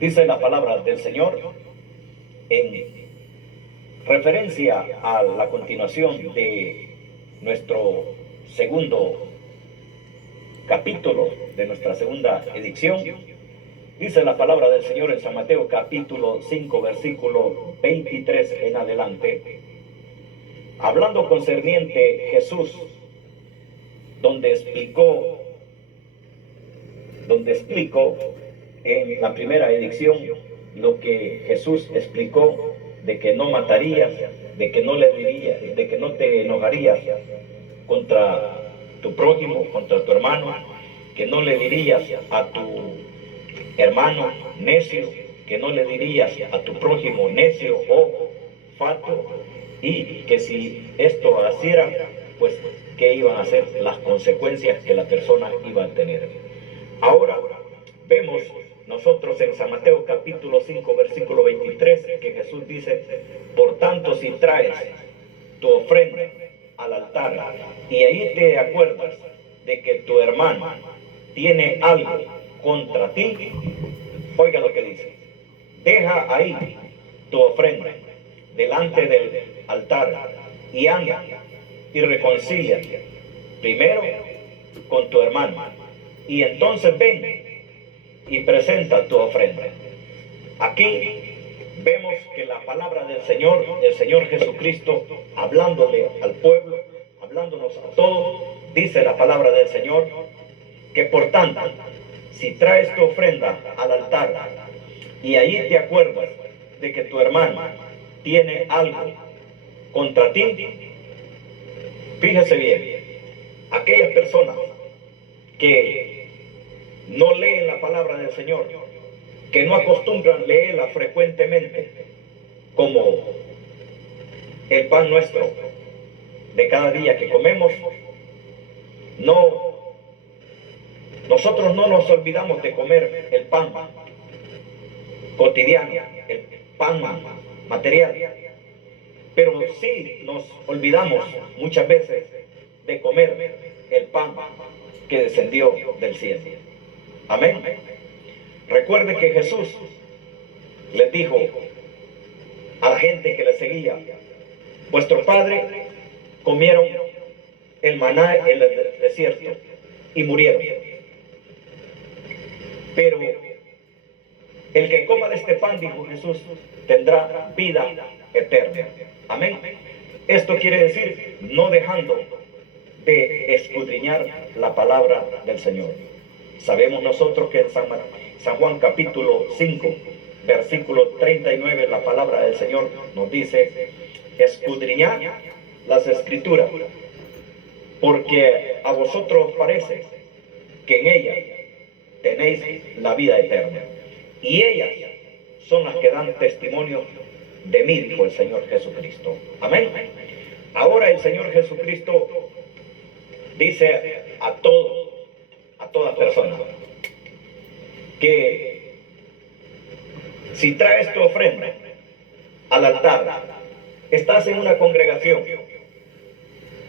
Dice la palabra del Señor en referencia a la continuación de nuestro segundo capítulo, de nuestra segunda edición. Dice la palabra del Señor en San Mateo capítulo 5, versículo 23 en adelante, hablando concerniente Jesús, donde explicó en la primera edición lo que Jesús explicó de que no matarías, de que no le dirías, de que no te enojarías contra tu prójimo, contra tu hermano, que no le dirías a tu hermano necio, que no le dirías a tu prójimo necio o fatuo, y que si esto hiciera, pues qué iban a ser las consecuencias que la persona iba a tener. Ahora vemos nosotros en San Mateo capítulo 5 versículo 23 que Jesús dice: por tanto, si traes tu ofrenda al altar y ahí te acuerdas de que tu hermano tiene algo contra ti, oiga lo que dice: deja ahí tu ofrenda delante del altar y anda y reconcíliate primero con tu hermano, y entonces ven y presenta tu ofrenda. Aquí vemos que la palabra del Señor Jesucristo, hablándole al pueblo, hablándonos a todos, dice la palabra del Señor que por tanto, si traes tu ofrenda al altar y ahí te acuerdas de que tu hermano tiene algo contra ti, fíjese bien, aquellas personas que no leen la palabra del Señor, que no acostumbran leerla frecuentemente, como el pan nuestro de cada día que comemos, nosotros no nos olvidamos de comer el pan cotidiano, el pan material, pero sí nos olvidamos muchas veces de comer el pan que descendió del cielo. Amén. Recuerde que Jesús les dijo a la gente que le seguía: vuestro padre comieron el maná en el desierto y murieron, pero el que coma de este pan, dijo Jesús, tendrá vida eterna. Amén. Esto quiere decir no dejando de escudriñar la palabra del Señor. Sabemos nosotros que en San Juan capítulo 5 versículo 39 la palabra del Señor nos dice: escudriñad las escrituras, porque a vosotros os parece que en ellas tenéis la vida eterna, y ellas son las que dan testimonio de mí, dijo el Señor Jesucristo. Amén. Ahora el Señor Jesucristo dice a toda persona que si traes tu ofrenda al altar, estás en una congregación,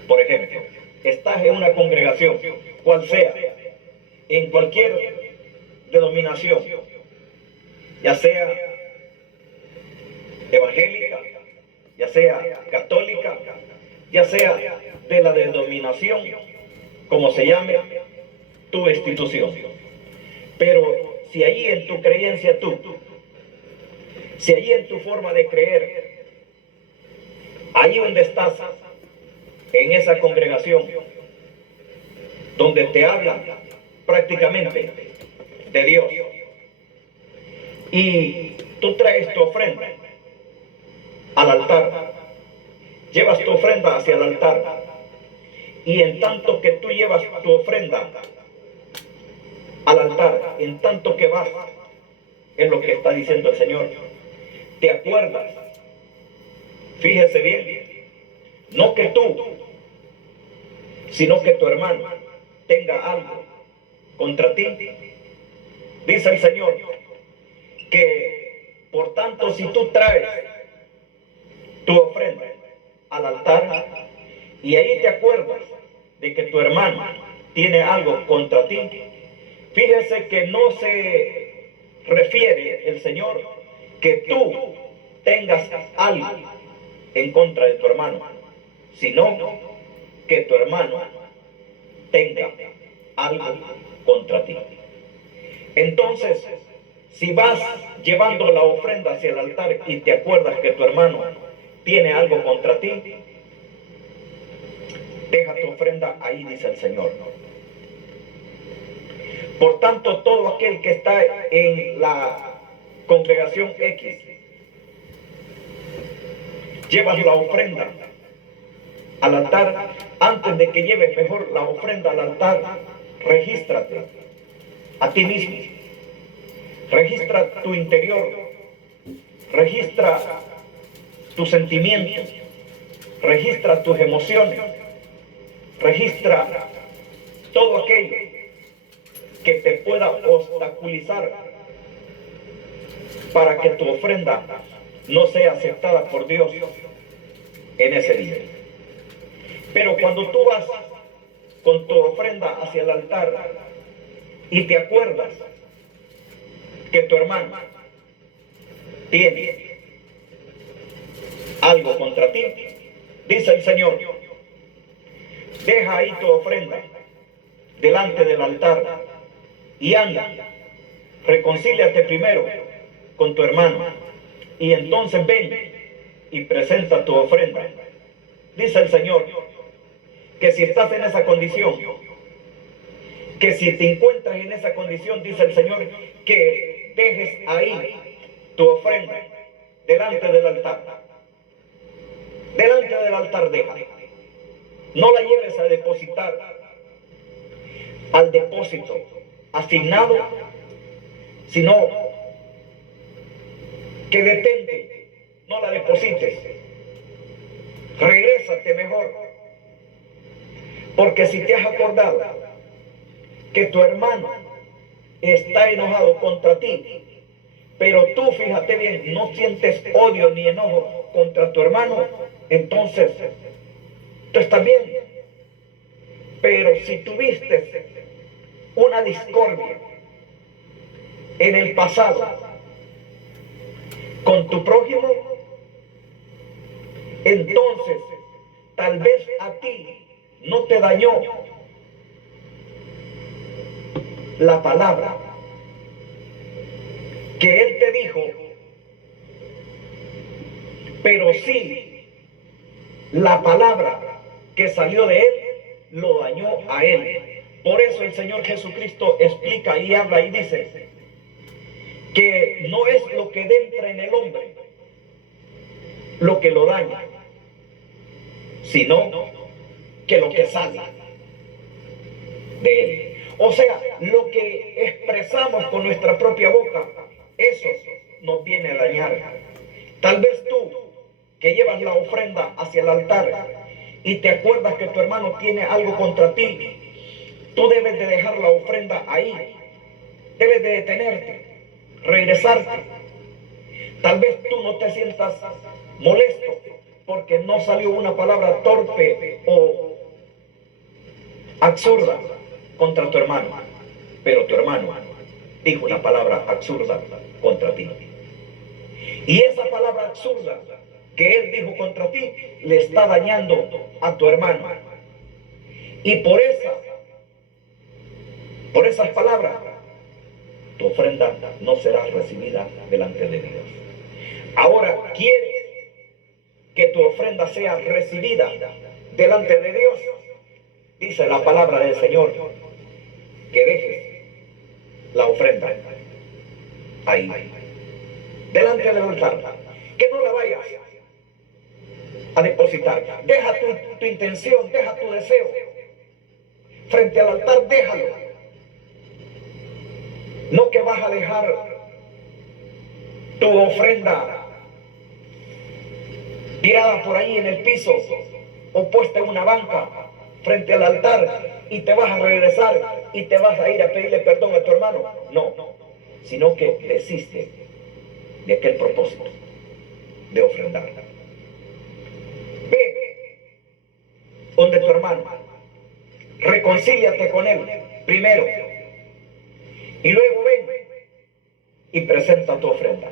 por ejemplo, estás en una congregación, cual sea, en cualquier denominación, ya sea evangélica, ya sea católica, ya sea de la denominación, como se llame tu institución. Pero si allí en tu creencia si allí en tu forma de creer, allí donde estás, en esa congregación, donde te hablan prácticamente de Dios, y tú traes tu ofrenda al altar, llevas tu ofrenda hacia el altar, y en tanto que tú llevas tu ofrenda al altar, en tanto que vas, es lo que está diciendo el Señor, te acuerdas, fíjese bien, no que tú, sino que tu hermano tenga algo contra ti. Dice el Señor que por tanto, si tú traes tu ofrenda al altar y ahí te acuerdas de que tu hermano tiene algo contra ti, fíjese que no se refiere el Señor que tú tengas algo en contra de tu hermano, sino que tu hermano tenga algo contra ti. Entonces, si vas llevando la ofrenda hacia el altar y te acuerdas que tu hermano tiene algo contra ti, deja tu ofrenda ahí, dice el Señor. Por tanto, todo aquel que está en la congregación X, llevas la ofrenda al altar. Antes de que lleves mejor la ofrenda al altar, regístrate a ti mismo. Registra tu interior, registra tus sentimientos, registra tus emociones, registra todo aquello que te pueda obstaculizar para que tu ofrenda no sea aceptada por Dios en ese día. Pero cuando tú vas con tu ofrenda hacia el altar y te acuerdas que tu hermano tiene algo contra ti, dice el Señor, deja ahí tu ofrenda delante del altar y anda, reconcíliate primero con tu hermano y entonces ven y presenta tu ofrenda. Dice el Señor que si estás en esa condición, que si te encuentras en esa condición, dice el Señor, que dejes ahí tu ofrenda delante del altar. Delante del altar deja. No la lleves a depositar al depósito asignado, sino que detente, no la deposites. Regrésate mejor. Porque si te has acordado que tu hermano está enojado contra ti, pero tú, fíjate bien, no sientes odio ni enojo contra tu hermano, entonces tú estás bien. Pero si tuviste una discordia en el pasado con tu prójimo, entonces tal vez a ti no te dañó la palabra que él te dijo, pero sí la palabra que salió de él lo dañó a él. Por eso el Señor Jesucristo explica y habla y dice que no es lo que entra en el hombre lo que lo daña, sino que lo que sale de él. O sea, lo que expresamos con nuestra propia boca, eso nos viene a dañar. Tal vez tú, que llevas la ofrenda hacia el altar y te acuerdas que tu hermano tiene algo contra ti, tú debes de dejar la ofrenda ahí. Debes de detenerte, regresarte. Tal vez tú no te sientas molesto porque no salió una palabra torpe o absurda contra tu hermano, pero tu hermano dijo una palabra absurda contra ti. Y esa palabra absurda que él dijo contra ti le está dañando a tu hermano. Y por esas palabras, tu ofrenda no será recibida delante de Dios. Ahora, ¿quieres que tu ofrenda sea recibida delante de Dios? Dice la palabra del Señor que dejes la ofrenda ahí, delante del altar, que no la vayas a depositar. Deja tu intención, deja tu deseo frente al altar, déjalo. No que vas a dejar tu ofrenda tirada por ahí en el piso o puesta en una banca frente al altar y te vas a regresar y te vas a ir a pedirle perdón a tu hermano. No, sino que desiste de aquel propósito de ofrendar. Ve donde tu hermano, reconcíliate con él primero y luego ven y presenta tu ofrenda.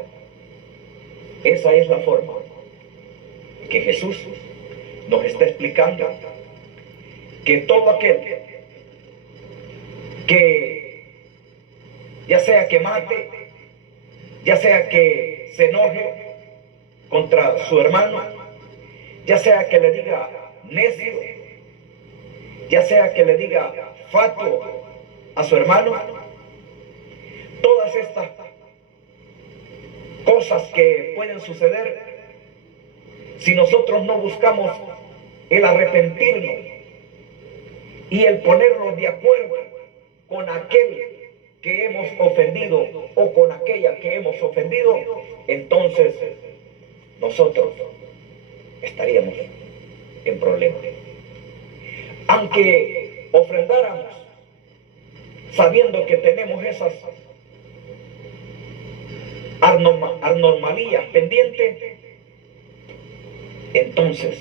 Esa es la forma que Jesús nos está explicando que todo aquel que ya sea que mate, ya sea que se enoje contra su hermano, ya sea que le diga necio, ya sea que le diga fatuo a su hermano, todas estas cosas que pueden suceder si nosotros no buscamos el arrepentirnos y el ponernos de acuerdo con aquel que hemos ofendido o con aquella que hemos ofendido, entonces nosotros estaríamos en problemas. Aunque ofrendáramos sabiendo que tenemos esas anomalías pendientes, entonces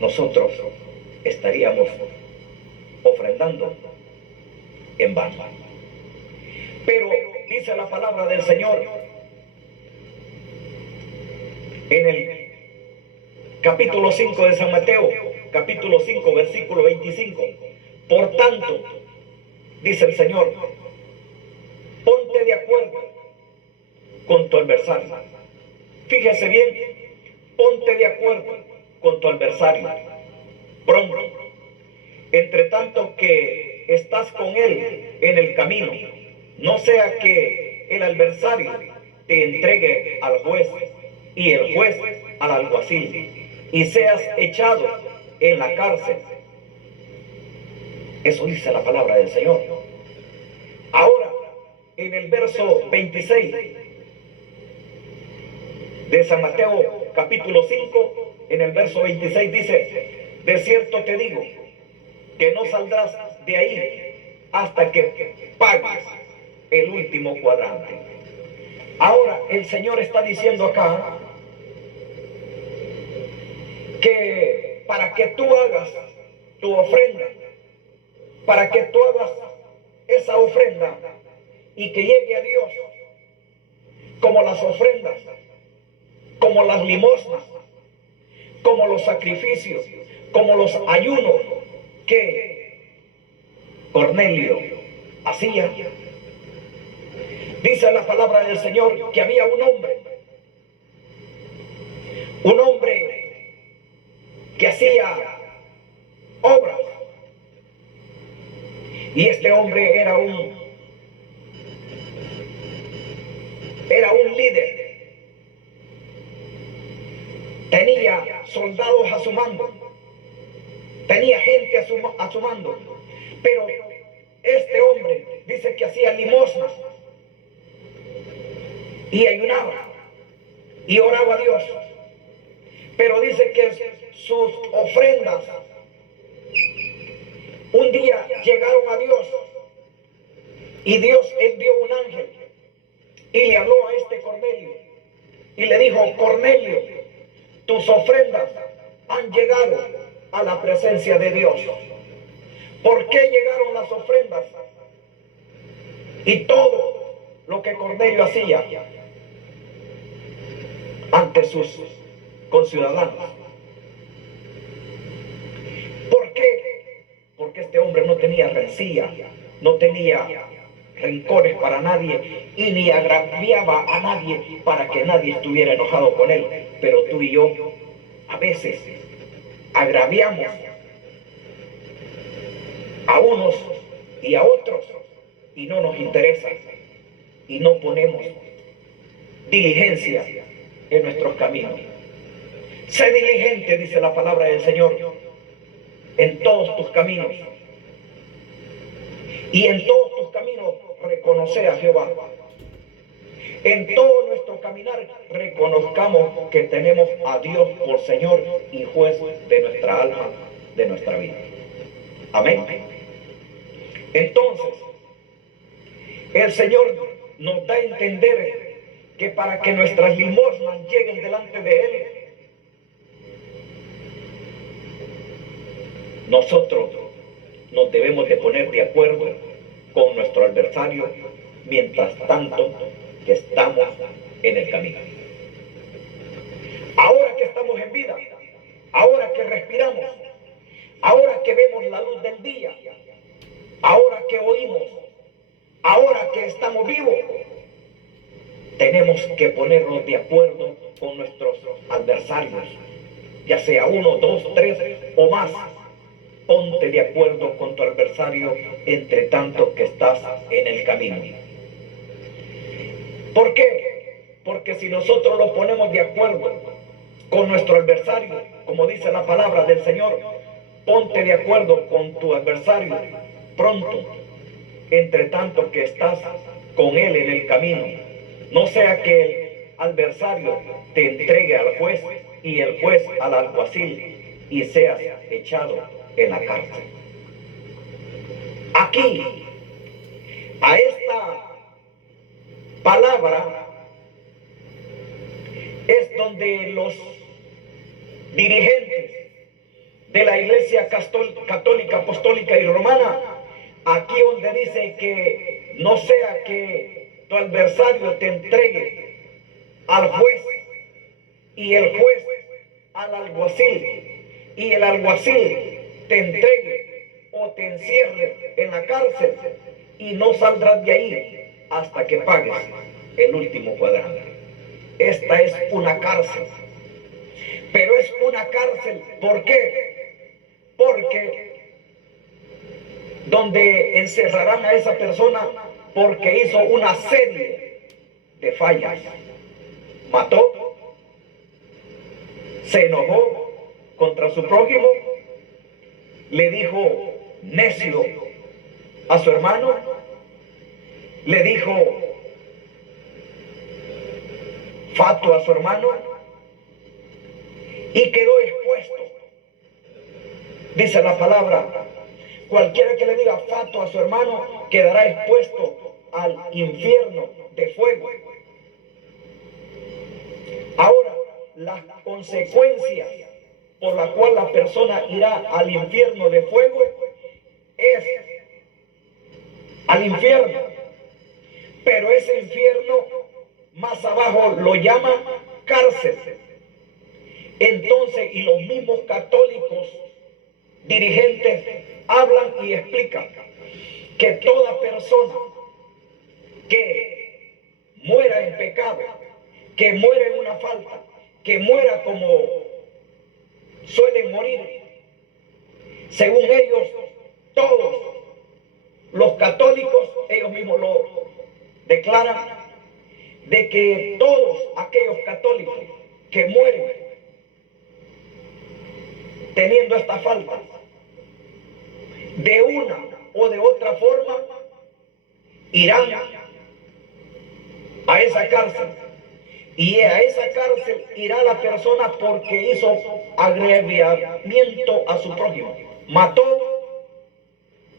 nosotros estaríamos ofrendando en vano. Pero dice la palabra del Señor en el capítulo 5 de San Mateo, capítulo 5, versículo 25. Por tanto, dice el Señor, ponte de acuerdo con tu adversario. Fíjese bien, ponte de acuerdo con tu adversario pronto, entre tanto que estás con él en el camino, no sea que el adversario te entregue al juez y el juez al alguacil y seas echado en la cárcel. Eso dice la palabra del Señor. Ahora, en el verso 26 de San Mateo capítulo 5, en el verso 26 dice, de cierto te digo, que no saldrás de ahí hasta que pagues el último cuadrante. Ahora, el Señor está diciendo acá que para que tú hagas tu ofrenda, para que tú hagas esa ofrenda y que llegue a Dios, como las ofrendas, como las limosnas, como los sacrificios, como los ayunos que Cornelio hacía. Dice la palabra del Señor que había un hombre que hacía obras, y este hombre era un líder. Tenía soldados a su mando, tenía gente a su mando, pero este hombre dice que hacía limosnas y ayunaba y oraba a Dios, pero dice que sus ofrendas un día llegaron a Dios y Dios envió un ángel y le habló a este Cornelio y le dijo, Cornelio, tus ofrendas han llegado a la presencia de Dios. ¿Por qué llegaron las ofrendas? Y todo lo que Cornelio hacía ante sus conciudadanos. ¿Por qué? Porque este hombre no tenía rencilla, no tenía rencores para nadie y ni agraviaba a nadie para que nadie estuviera enojado con él. Pero tú y yo a veces agraviamos a unos y a otros y no nos interesa y no ponemos diligencia en nuestros caminos. Sé diligente, dice la palabra del Señor, en todos tus caminos, y en todos tus caminos reconoce a Jehová. En todo nuestro caminar reconozcamos que tenemos a Dios por Señor y juez de nuestra alma, de nuestra vida. Amén. Entonces, el Señor nos da a entender que para que nuestras limosnas lleguen delante de Él, nosotros nos debemos de poner de acuerdo con nuestro adversario mientras tanto que estamos en el camino. Ahora que estamos en vida, ahora que respiramos, ahora que vemos la luz del día, ahora que oímos, ahora que estamos vivos, tenemos que ponernos de acuerdo con nuestros adversarios, ya sea uno, dos, tres o más. Ponte de acuerdo con tu adversario entre tanto que estás en el camino. ¿Por qué? Porque si nosotros lo ponemos de acuerdo con nuestro adversario, como dice la palabra del Señor, ponte de acuerdo con tu adversario pronto, entre tanto que estás con él en el camino. No sea que el adversario te entregue al juez y el juez al alguacil y seas echado en la cárcel. Aquí, a esta palabra, es donde los dirigentes de la Iglesia Católica, Apostólica y Romana, aquí donde dice que no sea que tu adversario te entregue al juez y el juez al alguacil y el alguacil te entregue o te encierre en la cárcel y no saldrás de ahí hasta que pagues el último cuadrante. Esta es una cárcel. Pero es una cárcel, ¿por qué? Porque donde encerrarán a esa persona porque hizo una serie de fallas. Mató, se enojó contra su prójimo, le dijo necio a su hermano, le dijo fatuo a su hermano y quedó expuesto. Dice la palabra, cualquiera que le diga fatuo a su hermano quedará expuesto al infierno de fuego. Ahora, las consecuencias por la cual la persona irá al infierno de fuego es al infierno. Pero ese infierno más abajo lo llama cárcel. Entonces, y los mismos católicos dirigentes hablan y explican que toda persona que muera en pecado, que muera en una falta, que muera como suelen morir, según ellos, todos los católicos, ellos mismos lo declaran, de que todos aquellos católicos que mueren teniendo esta falta, de una o de otra forma, irán a esa cárcel. Y a esa cárcel irá la persona porque hizo agravamiento a su prójimo. Mató,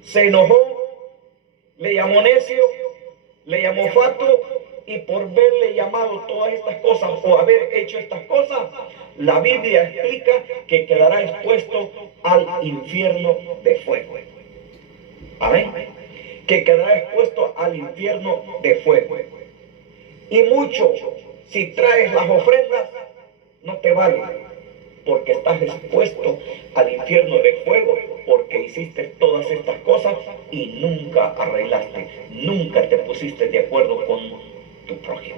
se enojó, le llamó necio, le llamó fatuo, y por verle llamado todas estas cosas o haber hecho estas cosas, la Biblia explica que quedará expuesto al infierno de fuego. Amén. Que quedará expuesto al infierno de fuego. Y mucho, si traes las ofrendas, no te vale, porque estás expuesto al infierno de fuego, porque hiciste todas estas cosas y nunca arreglaste, nunca te pusiste de acuerdo con tu prójimo.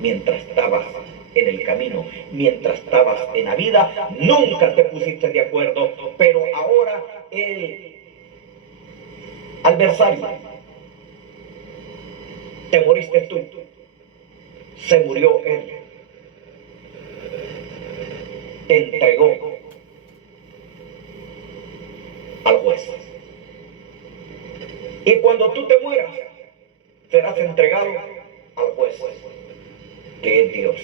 Mientras estabas en el camino, mientras estabas en la vida, nunca te pusiste de acuerdo, pero ahora el adversario, te moriste tú, se murió él, te entregó al juez. Y cuando tú te mueras, serás entregado al juez, que es Dios.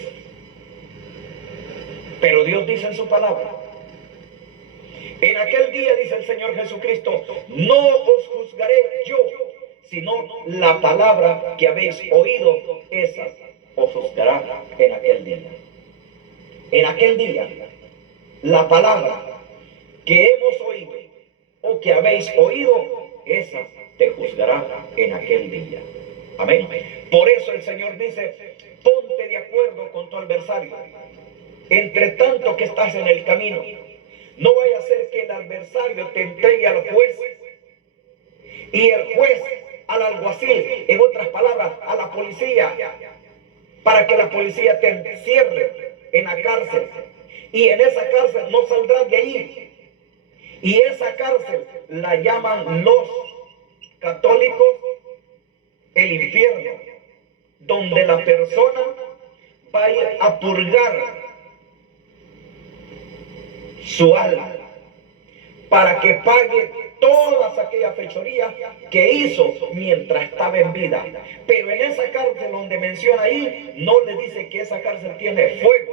Pero Dios dice en su palabra, en aquel día, dice el Señor Jesucristo, no os juzgaré yo, sino la palabra que habéis oído, esa os juzgará en aquel día. En aquel día, la palabra que hemos oído o que habéis oído, esa te juzgará en aquel día. Amén. Por eso el Señor dice, ponte de acuerdo con tu adversario, entre tanto que estás en el camino. No vaya a ser que el adversario te entregue al juez y el juez al alguacil, en otras palabras, a la policía, para que la policía te encierre en la cárcel. Y en esa cárcel no saldrás de ahí. Y esa cárcel la llaman los católicos el infierno, donde la persona va a ir a purgar su alma para que pague todas aquellas fechorías que hizo mientras estaba en vida. Pero en esa cárcel donde menciona ahí, no le dice que esa cárcel tiene fuego.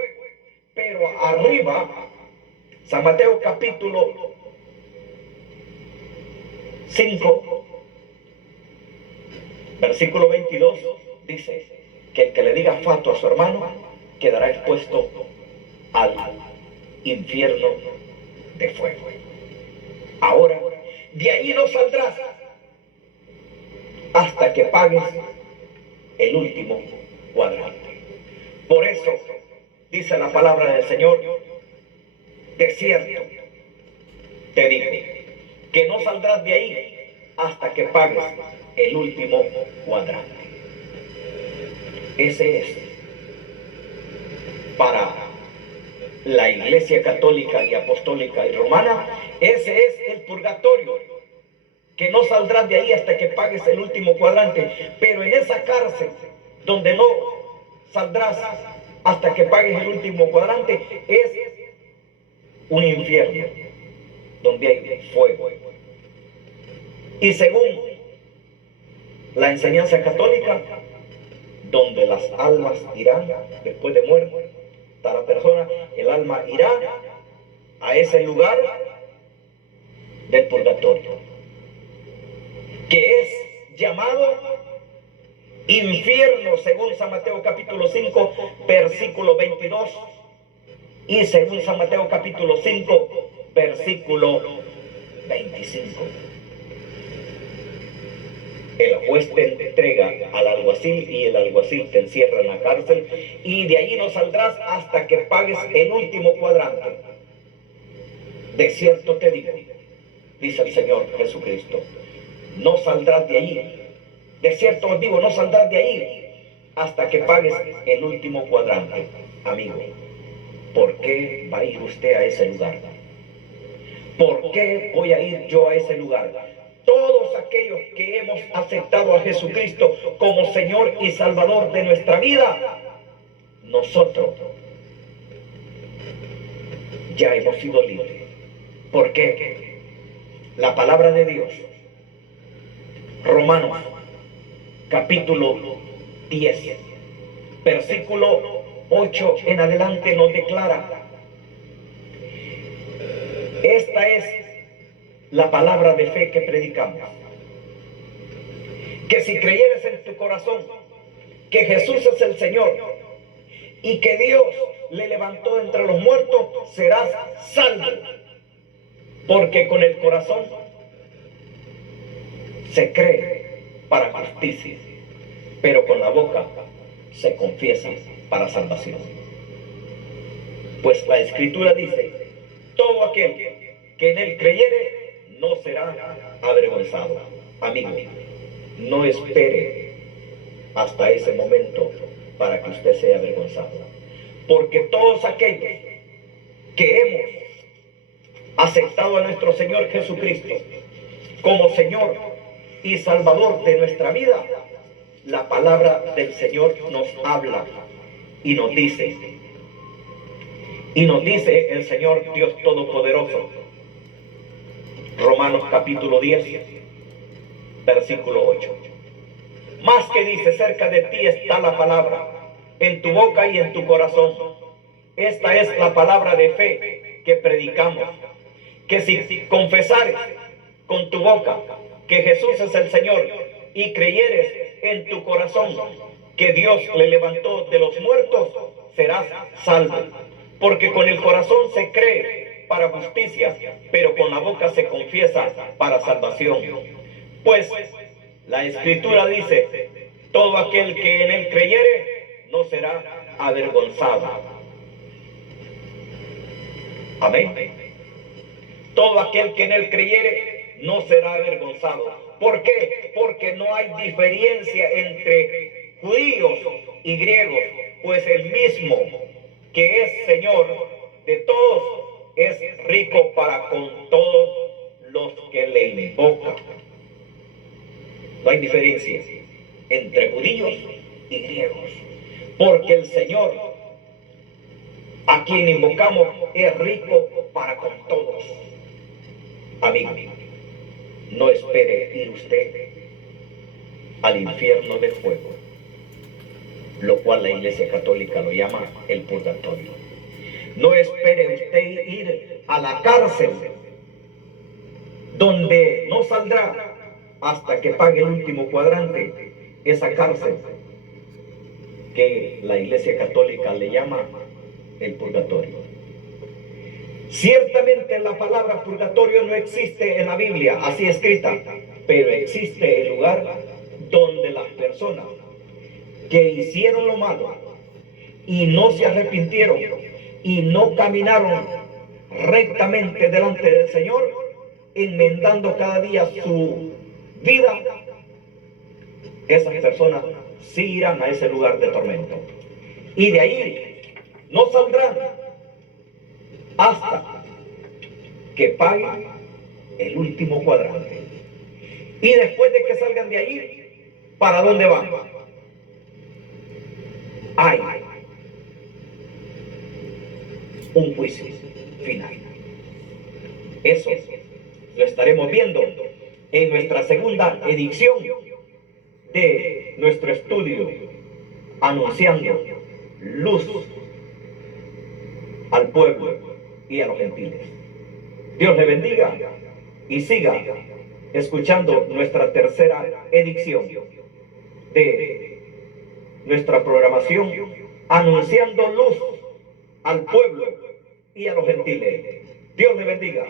Pero arriba, San Mateo capítulo 5, versículo 22, dice que el que le diga fato a su hermano quedará expuesto al infierno de fuego. Ahora, de ahí no saldrás hasta que pagues el último cuadrante. Por eso, dice la palabra del Señor, de cierto te digo, que no saldrás de ahí hasta que pagues el último cuadrante. Ese es para la Iglesia católica y apostólica y romana, ese es el purgatorio, que no saldrás de ahí hasta que pagues el último cuadrante. Pero en esa cárcel donde no saldrás hasta que pagues el último cuadrante, es un infierno donde hay fuego. Y según la enseñanza católica, donde las almas irán después de muerto, la persona, el alma irá a ese lugar del purgatorio, que es llamado infierno según San Mateo capítulo 5 versículo 22 y según San Mateo capítulo 5 versículo 25. El juez te entrega al alguacil y el alguacil te encierra en la cárcel, y de allí no saldrás hasta que pagues el último cuadrante. De cierto te digo, dice el Señor Jesucristo, no saldrás de allí. De cierto os digo, no saldrás de ahí hasta que pagues el último cuadrante. Amigo, ¿por qué va a ir usted a ese lugar? ¿Por qué voy a ir yo a ese lugar? Todos aquellos que hemos aceptado a Jesucristo como Señor y Salvador de nuestra vida, nosotros ya hemos sido libres. ¿Por qué? La palabra de Dios, Romanos capítulo 10, versículo 8 en adelante nos declara: esta es la palabra de fe que predicamos, que si creyeres en tu corazón que Jesús es el Señor y que Dios le levantó entre los muertos, serás salvo. Porque con el corazón se cree para justicia, pero con la boca se confiesa para salvación. Pues la Escritura dice: todo aquel que en él creyere no será avergonzado. Amigo, no espere hasta ese momento para que usted sea avergonzado, porque todos aquellos que hemos aceptado a nuestro Señor Jesucristo como Señor y Salvador de nuestra vida, la palabra del Señor nos habla y nos dice el Señor Dios Todopoderoso, Romanos capítulo 10, versículo 8. Más que dice, cerca de ti está la palabra, en tu boca y en tu corazón. Esta es la palabra de fe que predicamos, que si confesares con tu boca que Jesús es el Señor y creyeres en tu corazón que Dios le levantó de los muertos, serás salvo. Porque con el corazón se cree para justicia, pero con la boca se confiesa para salvación. Pues la Escritura dice: Todo aquel que en él creyere no será avergonzado. Amén. Todo aquel que en él creyere no será avergonzado. ¿Por qué? Porque no hay diferencia entre judíos y griegos, pues el mismo que es Señor de todos es rico para con todos los que le invocan. No hay diferencia entre judíos y griegos, porque el Señor a quien invocamos es rico para con todos. Amigo, no espere ir usted al infierno de fuego, lo cual la Iglesia Católica lo llama el purgatorio. No espere usted ir a la cárcel, donde no saldrá hasta que pague el último cuadrante, esa cárcel que la Iglesia Católica le llama el purgatorio. Ciertamente la palabra purgatorio no existe en la Biblia así escrita, pero existe el lugar donde las personas que hicieron lo malo y no se arrepintieron y no caminaron rectamente delante del Señor, enmendando cada día su vida, esas personas sí irán a ese lugar de tormento. Y de ahí no saldrán hasta que paguen el último cuadrante. Y después de que salgan de ahí, ¿para dónde van? Hay un juicio final. Eso lo estaremos viendo en nuestra segunda edición de nuestro estudio anunciando luz al pueblo y a los gentiles. Dios le bendiga y siga escuchando nuestra tercera edición de nuestra programación anunciando luz al pueblo y a los gentiles. Dios le bendiga.